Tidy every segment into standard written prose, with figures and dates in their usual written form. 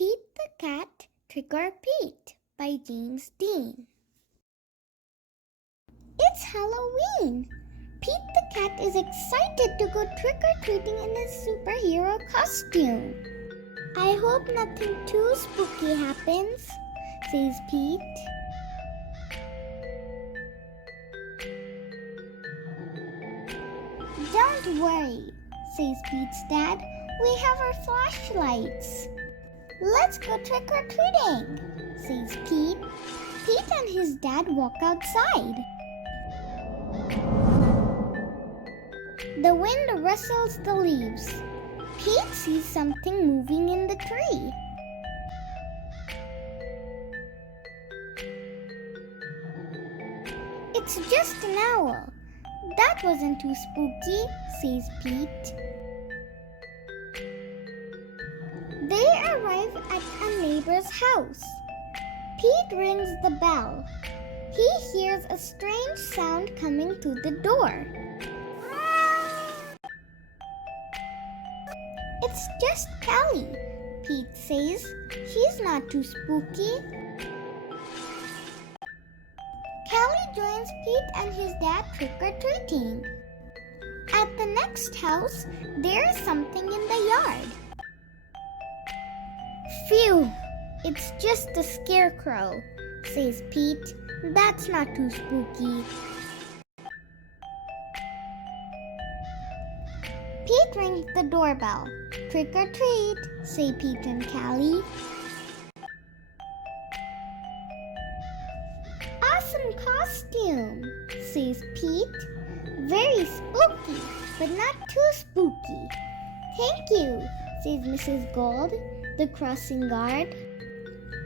Pete the Cat, Trick or Pete by James Dean. It's Halloween! Pete the Cat is excited to go trick-or-treating in his superhero costume. I hope nothing too spooky happens, says Pete. Don't worry, says Pete's dad. We have our flashlights. Let's go trick-or-treating, says Pete. Pete and his dad walk outside. The wind rustles the leaves. Pete sees something moving in the tree. It's just an owl. That wasn't too spooky, says Pete. They arrive at a neighbor's house. Pete rings the bell. He hears a strange sound coming through the door. It's just Callie, Pete says. She's not too spooky. Callie joins Pete and his dad trick-or-treating. At the next house, there is something in the yard. Phew, it's just a scarecrow, says Pete. That's not too spooky. Pete rings the doorbell. Trick or treat, say Pete and Callie. Awesome costume, says Pete. Very spooky, but not too spooky. Thank you, says Mrs. Gold, the crossing guard.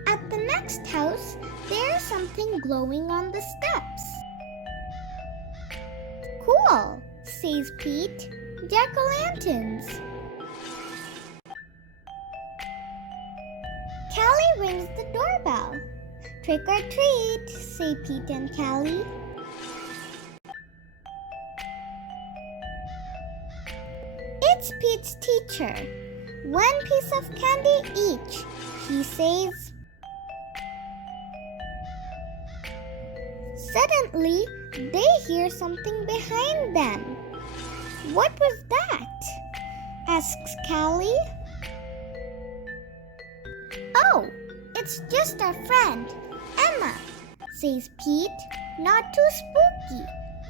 At the next house, there's something glowing on the steps. Cool, says Pete. Jack-o'-lanterns. Callie rings the doorbell. Trick or treat, say Pete and Callie. It's Pete's teacher. One piece of candy each, he says. Suddenly, they hear something behind them. What was that? Asks Callie. Oh, it's just our friend, Emma, says Pete. Not too spooky,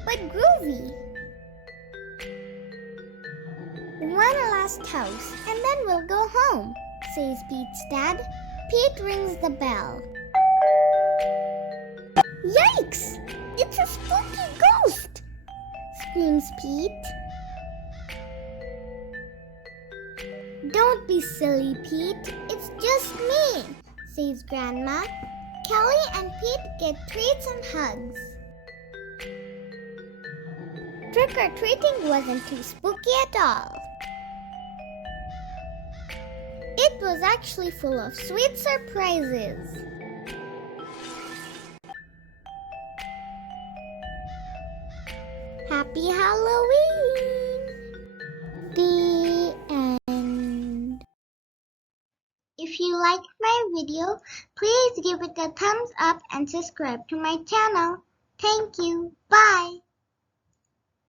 but groovy. One last house, and then we'll go home, says Pete's dad. Pete rings the bell. Yikes! It's a spooky ghost! Screams Pete. Don't be silly, Pete. It's just me, says Grandma. Callie and Pete get treats and hugs. Trick-or-treating wasn't too spooky at all. It was actually full of sweet surprises. Happy Halloween! The end. If you liked my video, please give it a thumbs up and subscribe to my channel. Thank you. Bye.